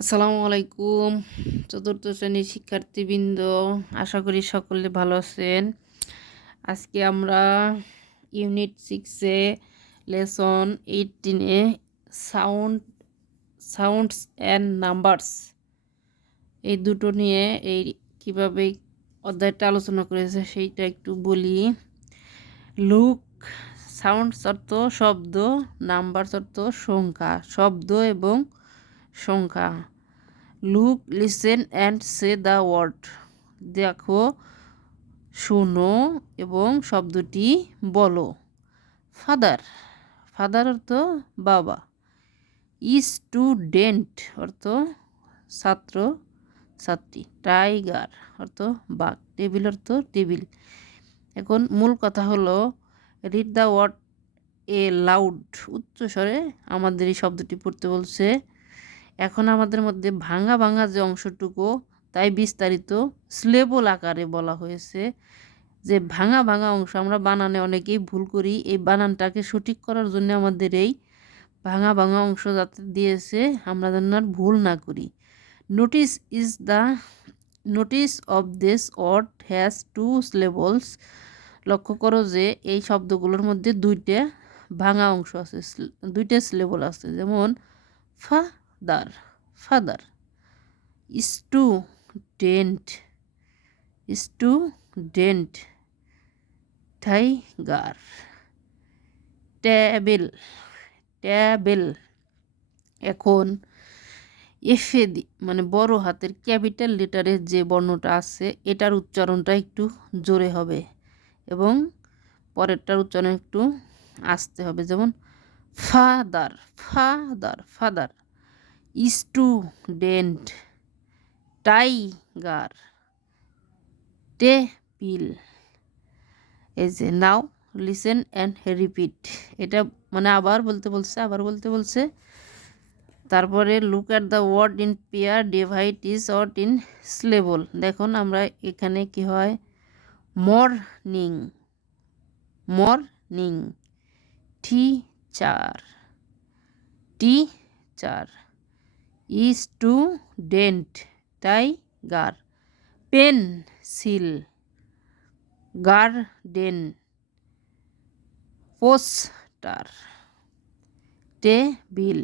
আসসালামু আলাইকুম। চতুর্থ শ্রেণির শিক্ষার্থীবৃন্দ, আশা করি সকলে ভালো আছেন। আজকে আমরা ইউনিট সিক্সে লেসন এইটিনে সাউন্ড সাউন্ডস অ্যান্ড নাম্বারস এই দুটো নিয়ে এই কীভাবে অধ্যায়টা আলোচনা করেছে সেইটা একটু বলি। লুক সাউন্ডস অর্থ শব্দ নাম্বারস অর্থ সংখ্যা, শব্দ এবং সংখ্যা। Look listen and say the word দেখো, শোনো এবং শব্দটি বলো। ফাদার ফাদার অর্থ বাবা। স্টুডেন্ট অর্থ ছাত্র, ছাত্রী। টাইগার অর্থ বাঘ। টেবিল অর্থ টেবিল এখন মূল কথা হলো read the word aloud উচ্চস্বরে আমাদের এই শব্দটি পড়তে বলছে এখন আমাদের মধ্যে ভাঙা ভাঙা যে অংশটুকু, তাই বিস্তারিত স্লেবল আকারে বলা হয়েছে যে ভাঙা ভাঙা অংশ। আমরা বানানে অনেকেই ভুল করি, এই বানানটাকে সঠিক করার জন্য আমাদের এই ভাঙা ভাঙা অংশ যাতে দিয়েছে, আমরা যেন আর ভুল না করি। Notice is the notice of this word has two syllables লক্ষ্য করো যে এই শব্দগুলোর মধ্যে দুইটা ভাঙা অংশ আছে, দুইটা স্লেবল আছে। যেমন, father father student student tiger table table এখন এফে মানে বড় হাতের ক্যাপিটাল লেটারের যে বর্ণটা আছে, এটার উচ্চারণটা একটু জোরে হবে এবং পরেরটার উচ্চারণ একটু আসতে হবে। যেমন father father father student tiger table এই যে, নাও, লিসেন অ্যান্ড রিপিট। এটা মানে আবার বলতে বলছে, আবার বলতে বলছে। তারপরে, look at the word in pair divide is word in syllable. দেখুন, আমরা এখানে কি হয়? Morning morning teacher teacher teacher. Student tiger pencil garden poster table.